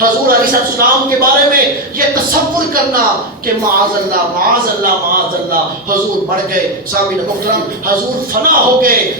حضور علیہ السلام کے بارے میں یہ تصور کرنا کہ معاذ اللہ معاذ اللہ معاذ اللہ حضور مر گئے، سامعین محترم حضور فنا ہو گئے۔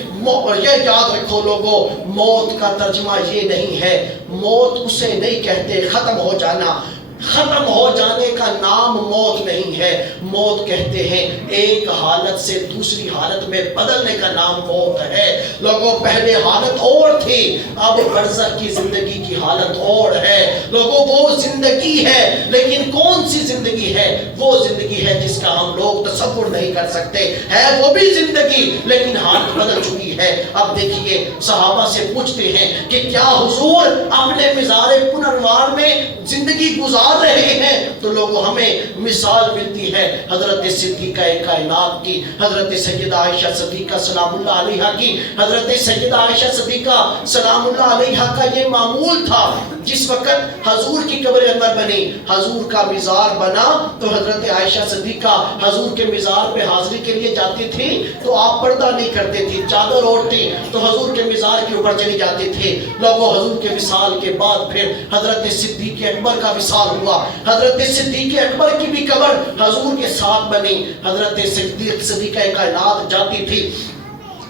یہ یاد رکھو لوگوں، موت کا ترجمہ یہ نہیں ہے، موت اسے نہیں کہتے ختم ہو جانا، ختم ہو جانے کا نام موت نہیں ہے، موت کہتے ہیں ایک حالت سے دوسری حالت میں بدلنے کا نام موت ہے۔ لوگوں پہلے حالت اور تھی، اب برزخ کی زندگی کی حالت اور ہے۔ لوگوں وہ زندگی ہے، لیکن کون سی زندگی ہے؟ وہ زندگی ہے جس کا ہم لوگ تصور نہیں کر سکتے، ہے وہ بھی زندگی لیکن حالت بدل چکی ہے۔ اب دیکھیے صحابہ سے پوچھتے ہیں کہ کیا حضور اپنے مزار پنروار میں زندگی گزار رہے ہیں؟ تو لوگوں ہمیں مثال ملتی ہے حضرت صدیقہ کائنات کی، حضرت سیدہ عائشہ صدیقہ سلام اللہ علیہا کی۔ حضرت سیدہ عائشہ صدیقہ سلام اللہ علیہا کا یہ معمول تھا، جس وقت حضور کی قبر انور بنی، حضور کا مزار بنا تو حضرت عائشہ صدیقہ حضور کے مزار پہ حاضری کے لیے جاتی تھی تو آپ پردہ نہیں کرتے تھی، چادر اوڑھتی تو حضور کے مزار کے اوپر چلی جاتی تھی۔ لوگوں حضور کے وصال کے بعد پھر حضرت صدیق اکبر کا وصال ہوا، حضرت صدیق اکبر کی بھی قبر حضور کے ساتھ بنی۔ حضرت صدیقہ کائنات جاتی تھی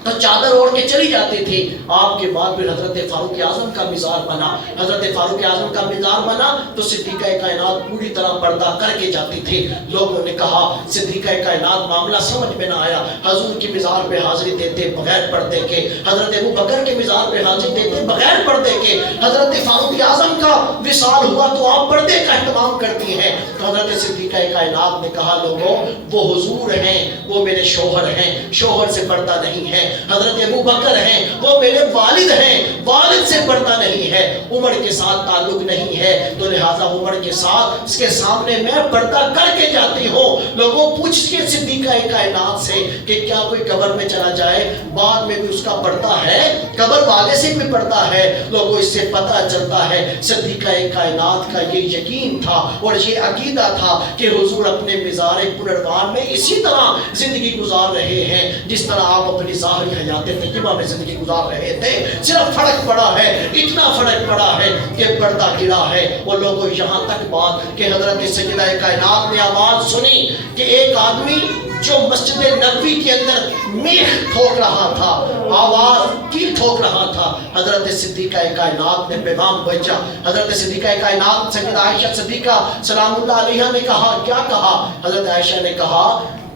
تو چادر اوڑھ کے چلی جاتی تھی۔ آپ کے بعد پھر حضرت فاروق اعظم کا مزار بنا، حضرت فاروق اعظم کا مزار بنا تو صدیقہ کائنات پوری طرح پردہ کر کے جاتی تھی۔ لوگوں نے کہا صدیقہ کائنات معاملہ سمجھ میں نہ آیا، حضور کی مزار پہ حاضری دیتے بغیر پردے کے، حضرت ابو بکر کے مزار پہ حاضری دیتے بغیر پردے کے، حضرت فاروق اعظم کا وصال ہوا تو آپ پردے کا اہتمام کرتی ہیں۔ تو حضرت صدیقہ کائنات نے کہا لوگوں وہ حضور ہیں، وہ میرے شوہر ہیں، شوہر سے پردہ نہیں ہے۔ حضرت ابو بکر ہیں، وہ میرے والد ہیں، والد سے پردہ نہیں ہے، عمر کے ساتھ تعلق نہیں ہے، تو لہٰذا عمر کے ساتھ اس کے سامنے میں پردہ کر کے جاتی ہوں۔ لوگوں پوچھ کے صدیقہ کائنات سے کہ کیا کوئی قبر میں چلا جائے بعد میں بھی اس کا پردہ ہے، قبر والے سے بھی پردہ ہے؟ لوگوں اس سے پتہ چلتا ہے صدیقہ کائنات کا یہ یقین تھا اور یہ عقیدہ تھا کہ حضور اپنے مزار پنروار میں اسی طرح زندگی گزار رہے ہیں جس طرح آپ اپنی ظاہری حیات طیبہ میں زندگی گزار رہے تھے۔ صرف فرق پڑا ہے، اتنا فرق پڑا ہے کہ پردہ گرا ہے۔ اور لوگوں یہاں تک بات کہ حضرت سیدہ کائنات نے آواز سنی کہ ایک آدمی جو مسجد نبوی کے اندر میخ ٹھوک رہا تھا، آواز کی ٹھوک رہا تھا، حضرت صدیقہ کائنات نے پیغام بھیجا۔ حضرت صدیقہ کائنات سیدہ عائشہ صدیقہ سلام اللہ علیہا نے کہا، کیا کہا؟ حضرت عائشہ نے کہا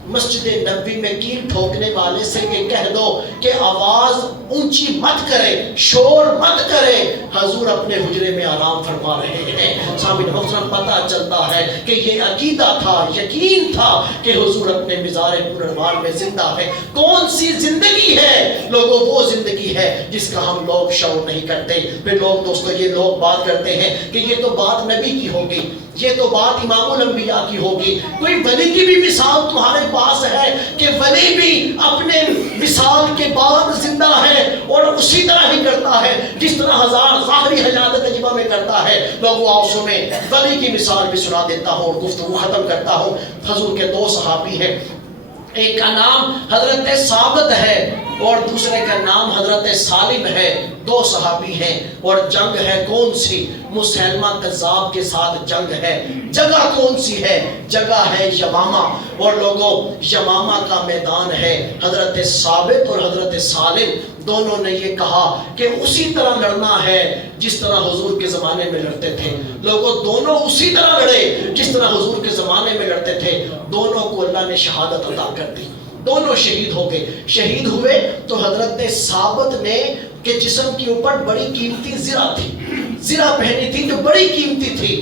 مسجد نبوی میں کیل ٹھوکنے والے سے یہ کہہ دو کہ آواز اونچی مت کرے، شور مت کرے، حضور اپنے حجرے میں آرام فرما رہے ہیں۔ سامعین محترم پتہ چلتا ہے کہ یہ عقیدہ تھا، یقین تھا کہ حضور اپنے مزار پنروار میں زندہ ہے۔ کون سی زندگی ہے؟ لوگوں وہ زندگی ہے جس کا ہم لوگ شعور نہیں کرتے۔ پھر لوگ دوستو یہ لوگ بات کرتے ہیں کہ یہ تو بات نبی کی ہوگی، یہ تو بات امام الانبیاء کی ہوگی، کوئی ولی کی بھی مثال تمہارے پاس ہے کہ ولی بھی اپنے مثال کے بعد زندہ ہے اور اسی طرح ہی کرتا ہے جس طرح ہزار ظاہری حیات طیبہ میں کرتا ہے۔ لوگوں آؤ سنیں، ولی کی مثال بھی سنا دیتا ہوں اور گفتگو ختم کرتا ہوں۔ حضور کے دو صحابی ہیں، ایک کا نام حضرت ثابت ہے اور دوسرے کا نام حضرت سالم ہے۔ دو صحابی ہیں اور جنگ ہے کون سی؟ مسیلمہ کذاب کے ساتھ جنگ ہے۔ جگہ کون سی ہے؟ جگہ ہے یمامہ، اور لوگوں یمامہ کا میدان ہے۔ حضرت ثابت اور حضرت سالم دونوں نے یہ کہا کہ اسی طرح لڑنا ہے جس طرح حضور کے زمانے میں لڑتے تھے۔ لوگوں دونوں اسی طرح لڑے جس طرح حضور کے زمانے میں لڑتے تھے۔ دونوں کو اللہ نے شہادت عطا کر دی، دونوں شہید ہو گئے۔ شہید ہوئے تو حضرت ثابت نے کہ جسم کے اوپر بڑی قیمتی زرہ تھی، زرہ پہنی تھی جو بڑی قیمتی تھی۔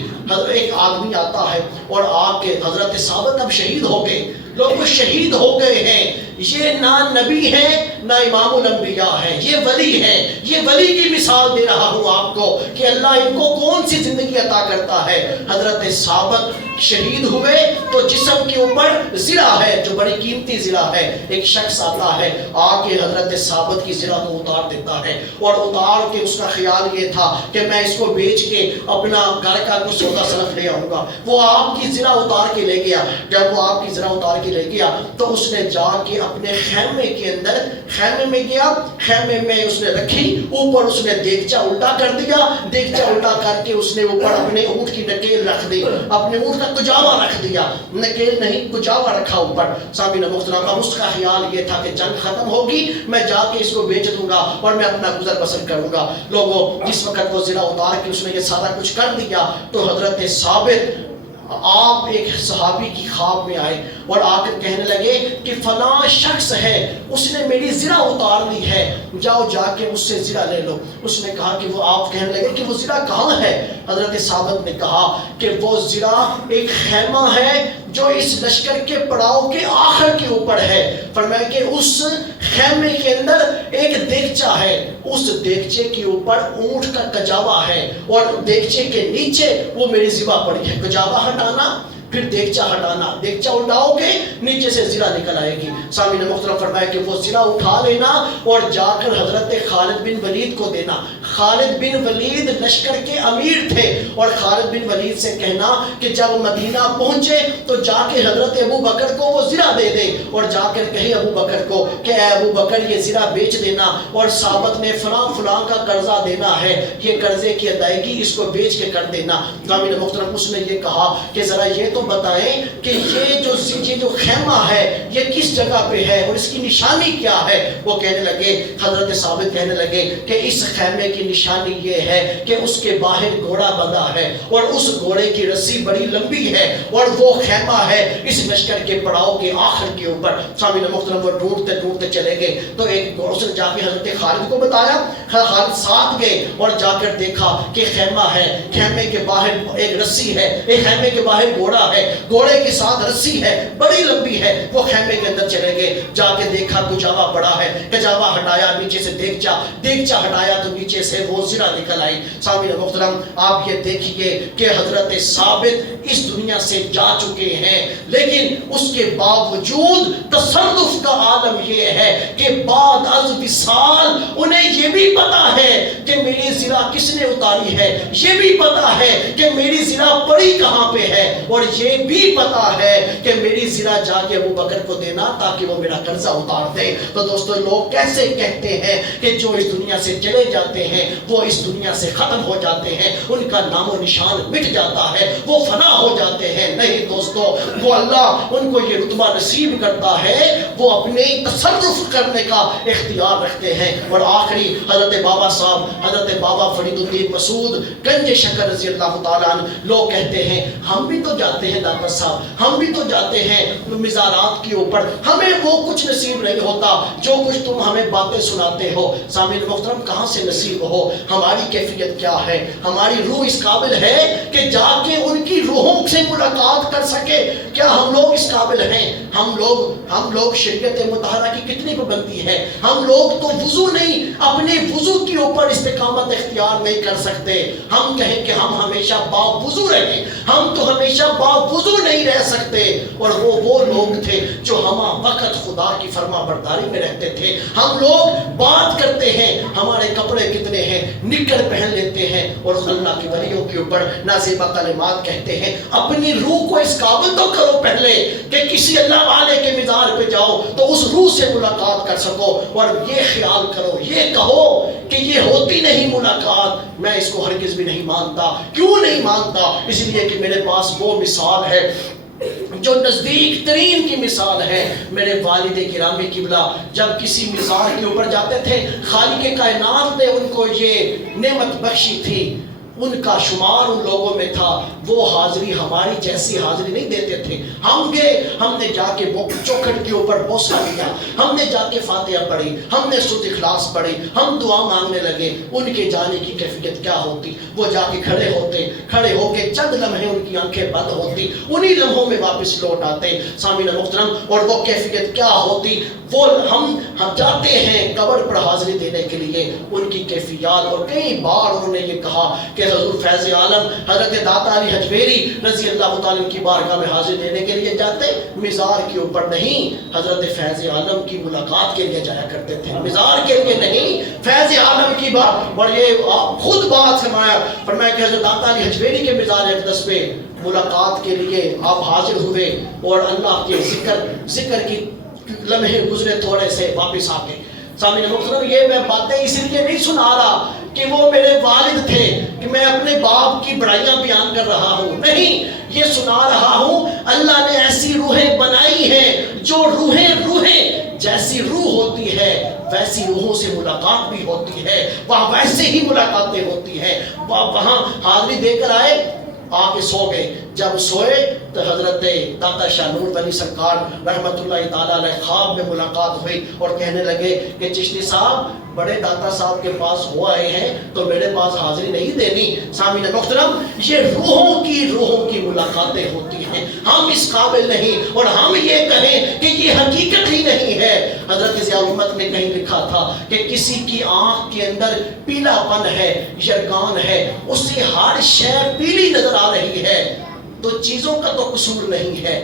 ایک آدمی آتا ہے اور آ کے حضرت ثابت اب شہید ہو گئے، لوگ شہید ہو گئے ہیں، یہ نہ نبی ہیں نہ امام الانبیاء ہیں، یہ ولی ہیں۔ یہ ولی کی مثال دے رہا ہوں آپ کو کہ اللہ ان کو کون سی زندگی عطا کرتا ہے۔ حضرت ثابت شہید ہوئے تو جسم کے اوپر زرہ ہے جو بڑی قیمتی زرہ ہے۔ ایک شخص آتا ہے، آ کے حضرت ثابت کی زرہ کو اتار دیتا ہے اور اتار کے اس کا خیال یہ تھا کہ میں اس کو بیچ کے اپنا گھر کا کچھ سودا سلف لے آؤں گا۔ وہ آپ کی زرہ اتار کے لے گیا۔ جب وہ آپ کی زرہ اتار کے کے لیے گیا تو اس نے جا کے اپنے خیمے کے اندر خیمے میں گیا، خیمے میں اس نے رکھی، اوپر اس نے دیگچا الٹا کر دیا، دیگچا الٹا کر کے اس نے اوپر اپنے اونٹ کی نکیل رکھ دی، اپنے اونٹ کا کجاوا رکھ دیا، نکیل نہیں کجاوا رکھا اوپر۔ سامعین محترم، اب اس کا خیال یہ تھا کہ جنگ ختم ہوگی، میں جا کے اس کو بیچ دوں گا اور میں اپنا گزر بسر کروں گا۔ لوگوں، جس وقت وہ زرہ اتار کے اس نے یہ سارا کچھ کر دیا تو حضرت ثابت آپ ایک صحابی کی خواب میں آئے اور آ کر کہنے لگے کہ فلاں شخص ہے، اس نے میری زرہ اتار لی ہے، جاؤ جا کے اس سے زرہ لے لو۔ اس نے کہا کہ وہ آپ کہنے لگے کہ وہ زرہ کہاں ہے؟ حضرت ثابت نے کہا کہ وہ زرہ ایک خیمہ ہے جو اس لشکر کے پڑاؤ کے آخر کے اوپر ہے۔ فرمایا کہ اس خیمے کے اندر ایک دیگچہ ہے، اس دیگچے کے اوپر اونٹ کا کجاوا ہے اور دیگچے کے نیچے وہ میری ذبح پڑی ہے۔ کجاوا ہٹانا، پھر دیگچہ ہٹانا، دیگچہ اٹھاؤ گے نیچے سے زرہ نکل آئے گی۔ سامعین محترم، فرمایا کہ وہ زرہ اٹھا لینا اور جا کر حضرت خالد بن ولید کو دینا۔ خالد بن ولید لشکر کے امیر تھے اور خالد بن ولید سے کہنا کہ جب مدینہ پہنچے تو جا کے حضرت ابو بکر کو وہ زرہ دے دے اور جا کر کہے ابو بکر کو کہ اے ابو بکر یہ زرہ بیچ دینا اور ثابت نے فلاں فلاں کا قرضہ دینا ہے، یہ قرضے کی ادائیگی اس کو بیچ کے کر دینا۔ سامعین محترم، اس نے یہ کہا کہ ذرا یہ تو بتائیں کہ یہ جو خیمہ ہے یہ کس جگہ پہ ہے اور اس کی نشانی کیا ہے؟ وہ کہنے لگے، حضرت ثابت کہنے لگے کہ اس خیمے کی نشانی یہ ہے کہ اس کے باہر گھوڑا بندھا ہے اور اس گھوڑے کی رسی بڑی لمبی ہے اور وہ خیمہ ہے اس لشکر کے پڑاؤ کے آخر کے اوپر۔ سامعین محترم، وہ ڈھونڈتے ڈھونڈتے چلے گئے تو ایک گھوڑے سے جا کے حضرت خالد کو بتایا، خالد ساتھ گئے اور جا کر دیکھا کہ خیمہ ہے، خیمے کے باہر ایک رسی ہے، ایک خیمے کے باہر گھوڑا ہے، گھوڑے کے ساتھ رسی ہے بڑی لمبی ہے۔ وہ خیمے کے اندر چلے گئے، جا کے دیکھا کجاوا پڑا ہے، کجاوا ہٹایا، نیچے سے دیگچہ ہٹایا تو نیچے سے وہ زرہ نکل آئی۔ سامعین محترم، آپ یہ دیکھیے کہ حضرت ثابت اس دنیا سے جا چکے ہیں، لیکن اس کے باوجود تصرف کا عالم یہ ہے کہ بعد از وصال انہیں یہ بھی پتا ہے کہ میری زرہ کس نے اتاری ہے، یہ بھی پتا ہے کہ میری زرہ پڑی کہاں پہ ہے، اور یہ بھی پتا ہے کہ میری زرہ جا کے ابو بکر کو دینا تاکہ وہ میرا قرضہ اتار دے۔ تو دوستو، لوگ کیسے کہتے ہیں کہ جو اس دنیا سے چلے جاتے ہیں وہ اس دنیا سے ختم ہو جاتے ہیں، ان کا نام و نشان مٹ جاتا ہے، وہ فنا ہو جاتے ہیں؟ نہیں دوستو، وہ اللہ ان کو یہ رتبہ نصیب کرتا ہے، وہ اپنے تصرف کرنے کا اختیار رکھتے ہیں۔ اور آخری حضرت بابا صاحب، حضرت بابا فرید الدین مسعود گنج شکر رضی اللہ تعالیٰ عنہ، لوگ کہتے ہیں ہم بھی تو جاتے ہیں ڈاکٹر صاحب، ہم بھی تو جاتے ہیں مزارات کے اوپر، ہمیں وہ کچھ نصیب نہیں ہوتا جو کچھ تم ہمیں باتیں سناتے ہو۔ سامعین محترم، کہاں سے نصیب ہو؟ ہماری کیفیت کیا ہے؟ ہماری روح اس قابل ہے کہ جا کے ان کی روحوں سے ملاقات کر سکے؟ کیا ہم لوگ اس قابل ہیں؟ ہم لوگ شریعت مطہرہ کی کتنی پابندی ہے، ہم لوگ تو وضو نہیں، اپنے وضو کے اوپر استقامت اختیار نہیں کر سکتے۔ ہم کہیں کہ ہم ہمیشہ باوضو رہیں، ہم تو ہمیشہ باوضو نہیں رہ سکتے۔ اور وہ لوگ تھے جو ہمہ وقت خدا کی فرما برداری میں رہتے تھے۔ ہم لوگ بات کرتے ہیں ہمارے کپڑے کتنے ہیں، نکر پہن لیتے ہیں اور اللہ کی ولیوں کے اوپر نازیبہ کلمات کہتے ہیں۔ اپنی روح کو اس قابل تو کرو پہلے کہ کسی اللہ والے کے مزار پہ جاؤ تو اس روح سے ملاقات کر سکو، اور یہ خیال کرو، یہ کہو کہ یہ ہوتی نہیں ملاقات، میں اس کو ہرگز بھی نہیں مانتا۔ کیوں نہیں مانتا؟ اس لیے کہ میرے پاس وہ مثال ہے جو نزدیک ترین کی مثال ہے۔ میرے والد گرامی قبلہ جب کسی مزار کے اوپر جاتے تھے، خالق کائنات نے ان کو یہ نعمت بخشی تھی، ان کا شمار ان لوگوں میں تھا، وہ حاضری ہماری جیسی حاضری نہیں دیتے تھے۔ ہم گئے، ہم نے جا کے چوکھٹ کے اوپر بوسہ لیا، ہم نے جا کے فاتحہ پڑھی، ہم نے سورۃ اخلاص پڑھی، ہم دعا مانگنے لگے۔ ان کے جانے کی کیفیت کیا ہوتی؟ وہ جا کے کھڑے ہو کے چند لمحے ان کی آنکھیں بند ہوتی، انہی لمحوں میں واپس لوٹ آتے۔ سامعین محترم، اور وہ کیفیت کیا ہوتی؟ وہ ہم جاتے ہیں قبر پر حاضری دینے کے لیے، ان کی کیفیات، اور کئی بار انہوں نے یہ کہا کہ حضور فیض عالم حضرت داتا علی حجویری رضی اللہ تعالیٰ کی بارگاہ میں حاضر دینے کے لیے جاتے، مزار کے اوپر نہیں، حضرت فیض عالم کی ملاقات کے لیے جایا کرتے تھے، مزار کے لیے نہیں، فیض عالم کی بات۔ اور یہ خود بات فرمایا کہ حضرت داتا علی حجویری کے مزار اقدس پہ ملاقات کے لیے آپ حاضر ہوئے اور اللہ کے ذکر کی لمحے گزرے، تھوڑے سے واپس آ گئے۔ سامعین محترم، یہ میں باتیں اس لیے نہیں سنا رہا کہ وہ میرے والد تھے کہ میں اپنے باپ کی بڑائیاں بیان کر رہا ہوں، نہیں، یہ سنا رہا ہوں اللہ نے ایسی روحیں بنائی ہیں جو روحیں جیسی روح ہوتی ہے ویسی روحوں سے ملاقات بھی ہوتی ہے، وہاں ویسے ہی ملاقاتیں ہوتی ہیں۔ وہاں حاضری دے کر آئے، آ کے سو گئے۔ جب سوئے تو حضرت داتا شاہ نور ولی سرکار رحمت اللہ تعالیٰ علیہ خواب میں ملاقات ہوئی اور کہنے لگے کہ چشتی صاحب بڑے داتا صاحب کے پاس ہو آئے ہیں تو میرے پاس حاضری نہیں دینی۔ سامعین محترم، یہ روحوں کی ملاقاتیں ہوتی ہیں، ہم اس قابل نہیں اور ہم یہ کہیں کہ یہ حقیقت ہی نہیں ہے۔ حضرت ضیاء الامت نے کہیں لکھا تھا کہ کسی کی آنکھ کے اندر پیلا پن ہے، یرغان ہے، اسے ہر شے پیلی نظر آ رہی ہے تو چیزوں کا تو قصور نہیں ہے،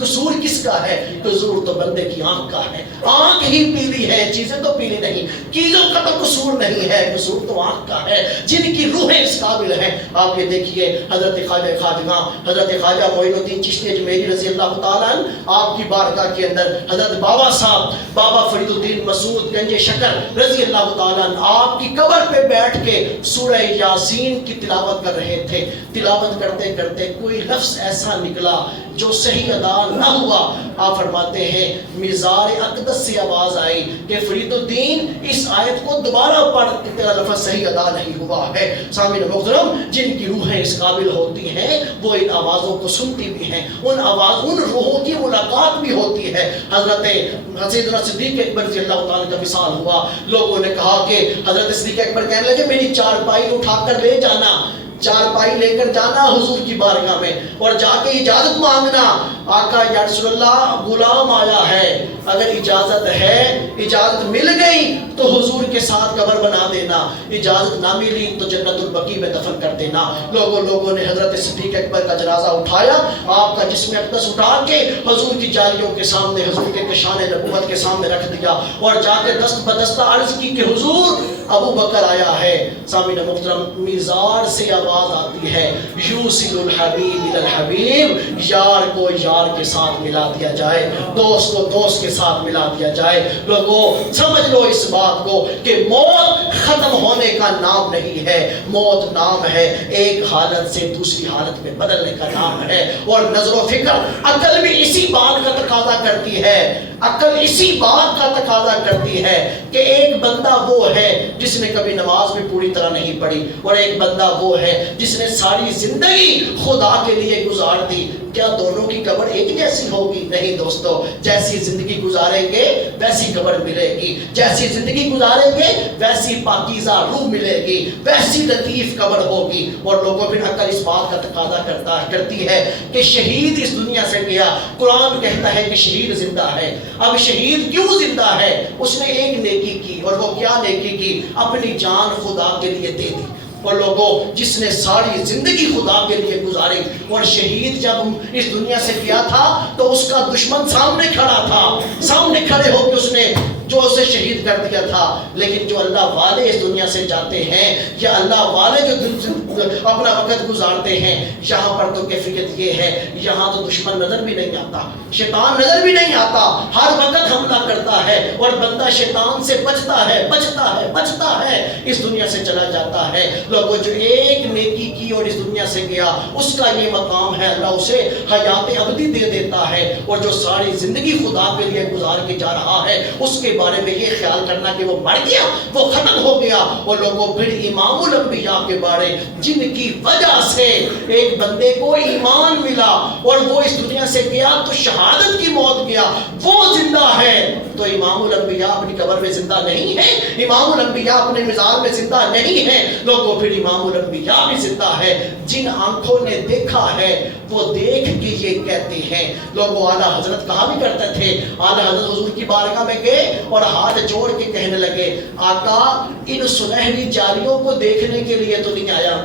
قصور کس کا ہے؟ قصور تو بندے کی آنکھ کا ہے، آنکھ ہی پیلی ہے، چیزیں تو پیلی نہیں، چیزوں کا تو قصور نہیں ہے، قصور تو آنکھ کا ہے، جن کی روحیں اس قابل ہیں۔ آپ یہ دیکھیے حضرت خواجہ خواجگاں حضرت خواجہ معین الدین چشتی اجمیری رضی اللہ تعالیٰ عنہ، آپ کی بارگاہ کے اندر حضرت بابا صاحب بابا فرید الدین مسعود گنج شکر رضی اللہ تعالیٰ عنہ آپ کی قبر پہ بیٹھ کے سورہ یاسین کی تلاوت کر رہے تھے۔ تلاوت کرتے کرتے کوئی لفظ ایسا نکلا جو صحیح ادا نہ ہوا، آپ فرماتے ہیں مزار اقدس سے آواز آئی کہ فرید الدین اس آیت کو دوبارہ پڑھ کہ تیرا لفظ صحیح ادا نہیں ہوا ہے۔ سامعین محترم، جن کی روحیں اس قابل ہوتی ہیں وہ ان آوازوں کو سنتی بھی ہیں، ان روحوں کی ملاقات بھی ہوتی ہے۔ حضرت سیدنا صدیق اکبر رضی اللہ تعالیٰ کا وصال ہوا، لوگوں نے کہا کہ حضرت صدیق اکبر کہنے لگے میری چارپائی اٹھا کر لے جانا، چارپائی لے کر جانا حضور کی بارگاہ میں اور جا کے اجازت مانگنا، آقا یا رسول اللہ غلام آیا ہے، اگر اجازت ہے، اجازت مل گئی تو حضور کے ساتھ قبر بنا دینا، اجازت نہ ملی تو جنت البقیع میں دفن کر دینا۔ لوگوں نے حضرت صدیق اکبر کا جنازہ اٹھایا، آپ کا جسم اقدس اٹھا کے حضور کی جاریوں کے سامنے، حضور کے کشان نبوت کے سامنے رکھ دیا اور جا کے دست بدستہ عرض کی کہ حضور ابو بکر آیا ہے۔ سامعین محترم، مزار سے آواز آتی ہے یوصل الحبیب الی الحبیب، یار کو یار کے ساتھ ملا دیا جائے، دوست کو دوست کے ساتھ ملا دیا جائے۔ لوگوں سمجھ لو اس بات کو کہ موت ختم ہونے کا نام نہیں ہے، موت نام ہے ایک حالت سے دوسری حالت میں بدلنے کا نام ہے۔ اور نظر و فکر عقل بھی اسی بات کا تقاضا کرتی ہے، عقل اسی بات کا تقاضا کرتی ہے کہ ایک بندہ وہ ہے جس نے کبھی نماز بھی پوری طرح نہیں پڑھی اور ایک بندہ وہ ہے جس نے ساری زندگی خدا کے لیے گزار دی، کیا دونوں کی قبر ایک جیسی ہوگی؟ نہیں دوستو، جیسی زندگی گزاریں گے ویسی قبر ملے گی، جیسی زندگی گزاریں گے ویسی پاکیزہ روح ملے گی، ویسی لطیف قبر ہوگی۔ اور لوگوں پھر عقل اس بات کا تقاضا کرتی ہے کہ شہید اس دنیا سے گیا، قرآن کہتا ہے کہ شہید زندہ ہے۔ اب شہید کیوں زندہ ہے؟ اس نے ایک نیکی کی، اور وہ کیا نیکی کی؟ اپنی جان خدا کے لیے دے دی۔ اور لوگوں جس نے ساری زندگی خدا کے لیے گزاری، اور شہید جب اس دنیا سے گیا تھا تو اس کا دشمن سامنے کھڑا تھا، سامنے کھڑے ہو کے اس نے جو اسے شہید کر دیا تھا۔ لیکن جو اللہ والے اس دنیا سے جاتے ہیں یا اللہ والے جو اپنا وقت گزارتے ہیں، یہاں پر تو کیفیت یہ ہے، یہاں تو دشمن نظر بھی نہیں آتا، شیطان نظر بھی نہیں آتا، ہر وقت حملہ کرتا ہے اور بندہ شیطان سے بچتا ہے، اس دنیا سے چلا جاتا ہے۔ لوگوں جو ایک نیکی کی اور اس دنیا سے گیا، اس کا یہ مقام ہے، اللہ اسے حیات ابدی دے دیتا ہے۔ اور جو ساری زندگی خدا کے لیے گزار کے جا رہا ہے، اس کے بارے میں یہ خیال کرنا کہ وہ مر گیا، وہ ختم ہو گیا۔ اور لوگوں پھر امام الانبیاء کے بارے جن کی وجہ سے ایک بندے کو ایمان ملا اور وہ اس دنیا سے گیا تو شہادت کی موت گیا، وہ زندہ ہے، تو امام الانبیاء اپنی قبر میں زندہ نہیں ہے، امام الانبیاء اپنے مزار میں زندہ نہیں ہے۔ لوگوں پھر امام الانبیاء بھی زندہ ہے، جن آنکھوں نے دیکھا ہے وہ دیکھ کے یہ کہتے ہیں۔ لوگوں اعلیٰ حضرت کہا بھی کرتے تھے، اعلیٰ حضرت حضور کی بارگاہ میں گئے اور ہاتھ جوڑ کے کہنے لگے آقا ان سنہری جالیوں کو دیکھنے کے لیے تو نہیں آیا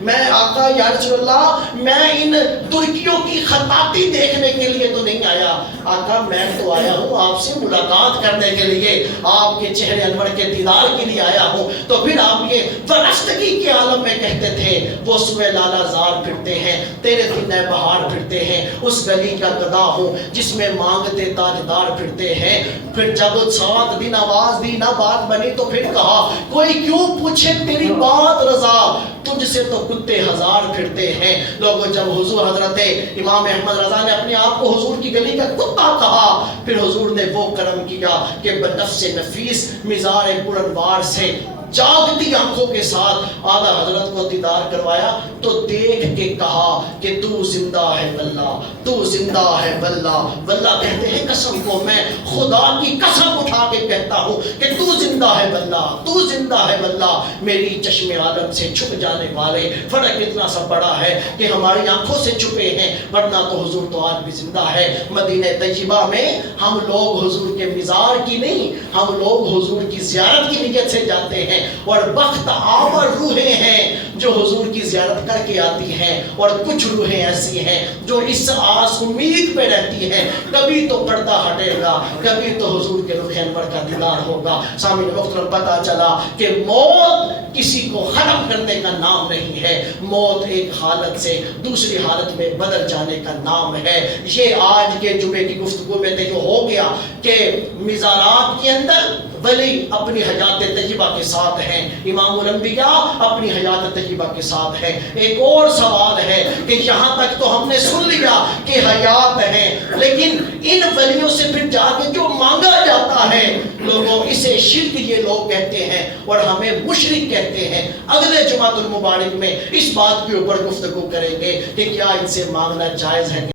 میں آقا یا رسول اللہ میں ان ترکیوں کی خطاطی دیکھنے کے لیے تو نہیں آیا، آقا میں تو آیا ہوں آپ سے ملاقات کرنے کے لیے، آپ کے چہرے انور کے دیدار کے لیے آیا ہوں۔ تو پھر آپ یہ ورستگی کے عالم میں کہتے تھے وہ سوئے لالا زار پھرتے ہیں، تیرے دن بہار پھرتے ہیں، اس گلی کا گدا ہوں جس میں مانگتے تاجدار پھرتے ہیں۔ پھر جب 7 دن آواز دی نہ بات بنی تو پھر کہا کوئی کیوں پوچھے تیری بات رضا، تجھ سے تو کتے ہزار پھرتے ہیں۔ لوگوں جب حضور حضرت امام احمد رضا نے اپنے آپ کو حضور کی گلی کا کتا کہا، پھر حضور نے وہ کرم کیا کہ بنفس نفیس مزار پرانوار سے جاگتی آنکھوں کے ساتھ آدھا حضرت کو دیدار کروایا تو دیکھ کے کہا کہ تو زندہ ہے واللہ، تو زندہ ہے واللہ۔ واللہ کہتے ہیں قسم کو، میں خدا کی قسم اٹھا کے کہتا ہوں کہ تو زندہ ہے واللہ، تو زندہ ہے واللہ۔ میری چشم عالم سے چھپ جانے والے فرق اتنا سا بڑا ہے کہ ہماری آنکھوں سے چھپے ہیں، ورنہ تو حضور تو آج بھی زندہ ہے۔ مدینہ طیبہ میں ہم لوگ حضور کے مزار کی نہیں، ہم لوگ حضور کی زیارت کی نیت سے جاتے ہیں، اور بخت آور روحیں ہیں جو حضور کی زیارت کر کے آتی ہیں، اور کچھ روحیں ایسی ہیں جو اس آس امید پہ رہتی ہیں کبھی تو پردہ ہٹے گا، کبھی تو حضور کے رخ انور کا دیدار ہوگا۔ سامعین محترم پتہ چلا کہ موت کسی کو ختم کرنے کا نام نہیں ہے، موت ایک حالت سے دوسری حالت میں بدل جانے کا نام ہے۔ یہ آج کے جمعے کی گفتگو میں جو ہو گیا کہ مزارات کے اندر ولی اپنی حیات طیبہ کے ساتھ ہیں، امام الانبیاء اپنی حیات طیبہ کے ساتھ ہیں۔ ایک اور سوال ہے کہ یہاں تک تو ہم نے سن لیا کہ حیات ہیں، لیکن ان ولیوں سے پھر جا کے جو مانگا جاتا ہے لوگوں اسے شرک یہ لوگ کہتے ہیں اور ہمیں مشرک کہتے ہیں۔ اگلے جمعۃ المبارک میں اس بات کے اوپر گفتگو کریں گے کہ کیا ان سے مانگنا جائز ہے۔